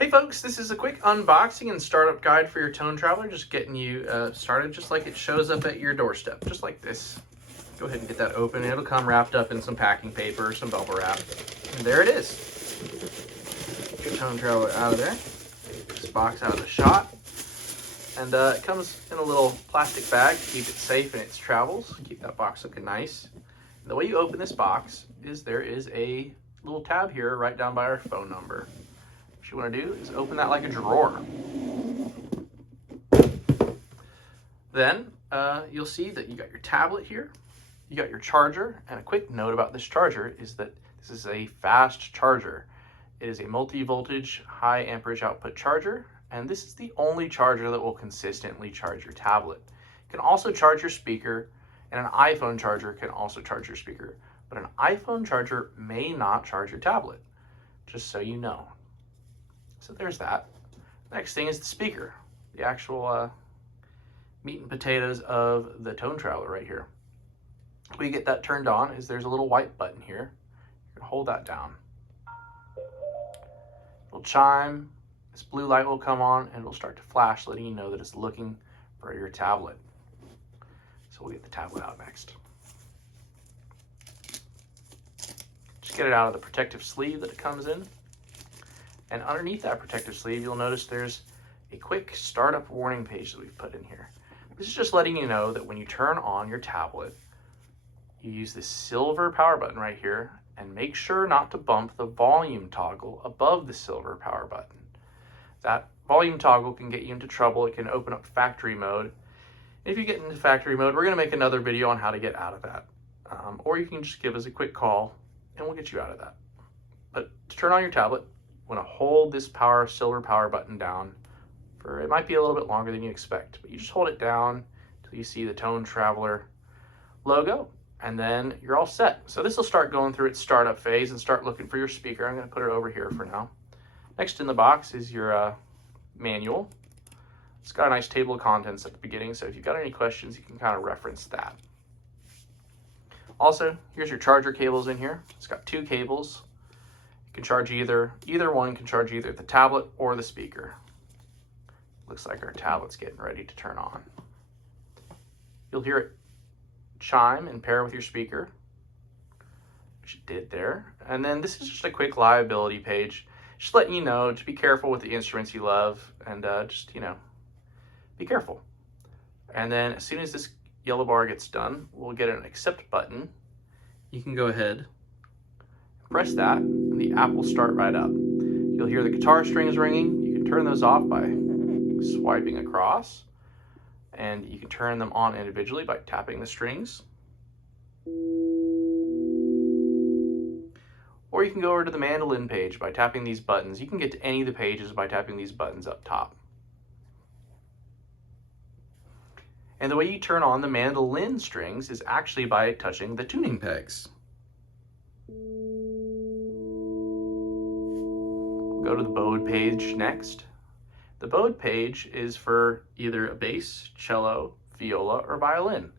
Hey folks, this is a quick unboxing and startup guide for your Tone Traveler, just getting you started just like it shows up at your doorstep, just like this. Go ahead and get that open. It'll come wrapped up in some packing paper or some bubble wrap. And there it is. Get your Tone Traveler out of there. Take this box out of the shot. And it comes in a little plastic bag to keep it safe in its travels. Keep that box looking nice. And the way you open this box is there is a little tab here right down by our phone number. What you want to do is open that like a drawer. Then you'll see that you got your tablet here, you got your charger, and a quick note about this charger is that this is a fast charger. It is a multi-voltage, high amperage output charger, and this is the only charger that will consistently charge your tablet. You can also charge your speaker, and an iPhone charger can also charge your speaker, but an iPhone charger may not charge your tablet, just so you know. So there's that. Next thing is the speaker, the actual meat and potatoes of the Tone Traveler right here. The way you get that turned on is there's a little white button here. You can hold that down. It'll chime, this blue light will come on, and it'll start to flash, letting you know that it's looking for your tablet. So we'll get the tablet out next. Just get it out of the protective sleeve that it comes in. And underneath that protective sleeve, you'll notice there's a quick startup warning page that we've put in here. This is just letting you know that when you turn on your tablet, you use this silver power button right here, and make sure not to bump the volume toggle above the silver power button. That volume toggle can get you into trouble. It can open up factory mode. If you get into factory mode, we're going to make another video on how to get out of that. Or you can just give us a quick call and we'll get you out of that. But to turn on your tablet, you want to hold this silver power button down for, it might be a little bit longer than you expect, but you just hold it down until you see the Tone Traveler logo, and then you're all set. So this will start going through its startup phase and start looking for your speaker. I'm going to put it over here for now. Next in the box is your manual. It's got a nice table of contents at the beginning, so if you've got any questions, you can kind of reference that. Also, here's your charger cables in here. It's got two cables. You can charge either one can charge either the tablet or the speaker. Looks like our tablet's getting ready to turn on. You'll hear it chime and pair with your speaker, which it did there. And then this is just a quick liability page, just letting you know to be careful with the instruments you love, and just, you know, be careful. And then as soon as this yellow bar gets done, we'll get an accept button. You can go ahead, press that, and the app will start right up. You'll hear the guitar strings ringing. You can turn those off by swiping across, and you can turn them on individually by tapping the strings. Or you can go over to the mandolin page by tapping these buttons. You can get to any of the pages by tapping these buttons up top. And the way you turn on the mandolin strings is actually by touching the tuning pegs. Go to the bowed page next. The bowed page is for either a bass, cello, viola, or violin.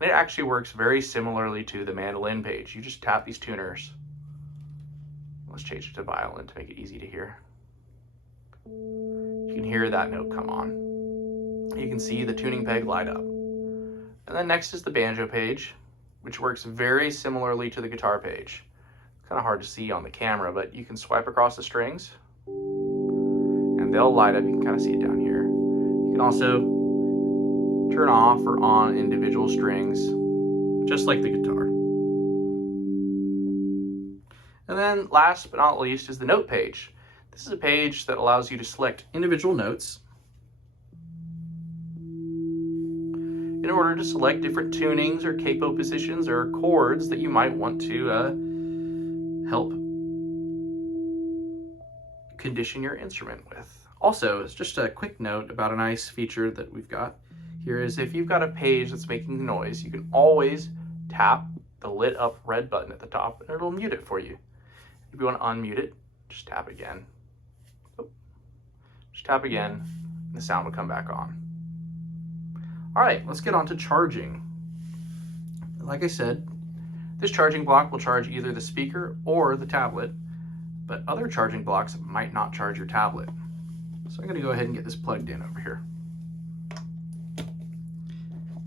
And it actually works very similarly to the mandolin page. You just tap these tuners. Let's change it to violin to make it easy to hear. You can hear that note come on. You can see the tuning peg light up. And then next is the banjo page, which works very similarly to the guitar page. It's kind of hard to see on the camera, but you can swipe across the strings and they'll light up. You can kind of see it down here. You can also turn off or on individual strings, just like the guitar. And then last but not least is the note page. This is a page that allows you to select individual notes in order to select different tunings or capo positions or chords that you might want to help condition your instrument with. Also, it's just a quick note about a nice feature that we've got here is if you've got a page that's making noise, you can always tap the lit up red button at the top and it'll mute it for you. If you want to unmute it, just tap again. Just tap again, and the sound will come back on. All right, let's get on to charging. Like I said, this charging block will charge either the speaker or the tablet, but other charging blocks might not charge your tablet. So I'm going to go ahead and get this plugged in over here.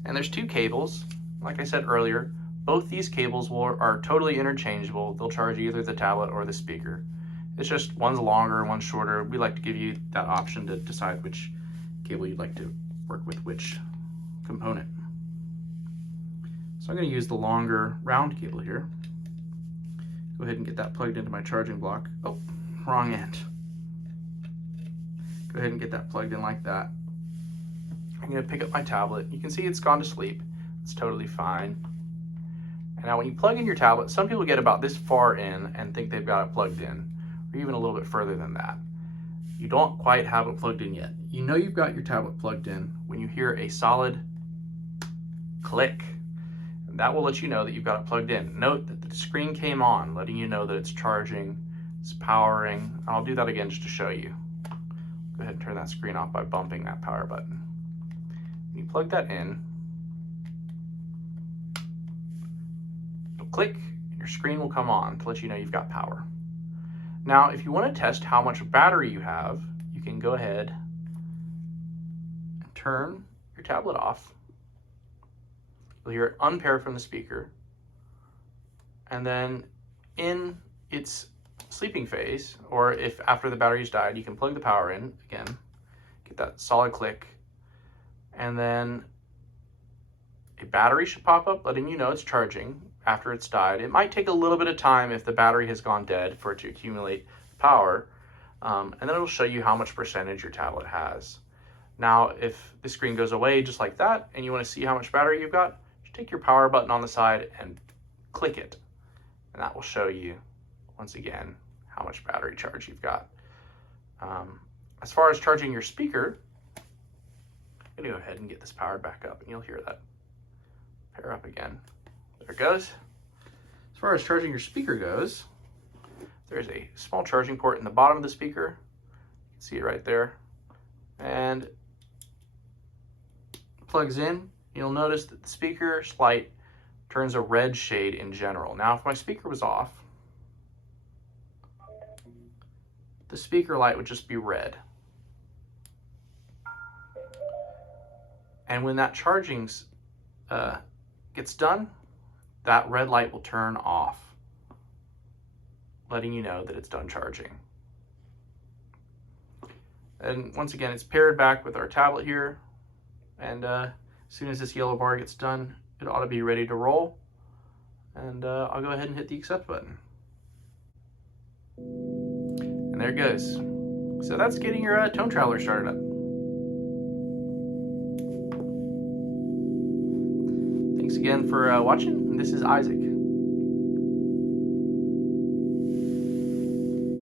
And there's two cables. Like I said earlier, both these cables are totally interchangeable. They'll charge either the tablet or the speaker. It's just one's longer, one's shorter. We like to give you that option to decide which cable you'd like to work with which component. So I'm going to use the longer round cable here. Go ahead and get that plugged into my charging block. Oh, wrong end. Go ahead and get that plugged in like that. I'm going to pick up my tablet. You can see it's gone to sleep. It's totally fine. And now when you plug in your tablet, some people get about this far in and think they've got it plugged in, or even a little bit further than that. You don't quite have it plugged in yet. You know you've got your tablet plugged in when you hear a solid click. And that will let you know that you've got it plugged in. Note that the screen came on, letting you know that it's charging, it's powering. I'll do that again just to show you. Go ahead and turn that screen off by bumping that power button. When you plug that in, it'll click, and your screen will come on to let you know you've got power. Now, if you want to test how much battery you have, you can go ahead and turn your tablet off. You'll hear it unpair from the speaker. And then in its sleeping phase, or if after the battery's died, you can plug the power in again, get that solid click, and then a battery should pop up letting you know it's charging after it's died. It might take a little bit of time if the battery has gone dead for it to accumulate power, and then it'll show you how much percentage your tablet has. Now, if the screen goes away just like that, and you want to see how much battery you've got, just take your power button on the side and click it, and that will show you, once again, how much battery charge you've got. As far as charging your speaker, I'm going to go ahead and get this powered back up, and you'll hear that pair up again. There it goes. As far as charging your speaker goes, there's a small charging port in the bottom of the speaker. You can see it right there. And it plugs in. You'll notice that the speaker's light turns a red shade in general. Now, if my speaker was off, the speaker light would just be red. And when that charging gets done, that red light will turn off, letting you know that it's done charging. And once again, it's paired back with our tablet here. And as soon as this yellow bar gets done, it ought to be ready to roll. And I'll go ahead and hit the accept button. And there it goes. So that's getting your Tone Traveler started up. Thanks again for watching. This is Isaac.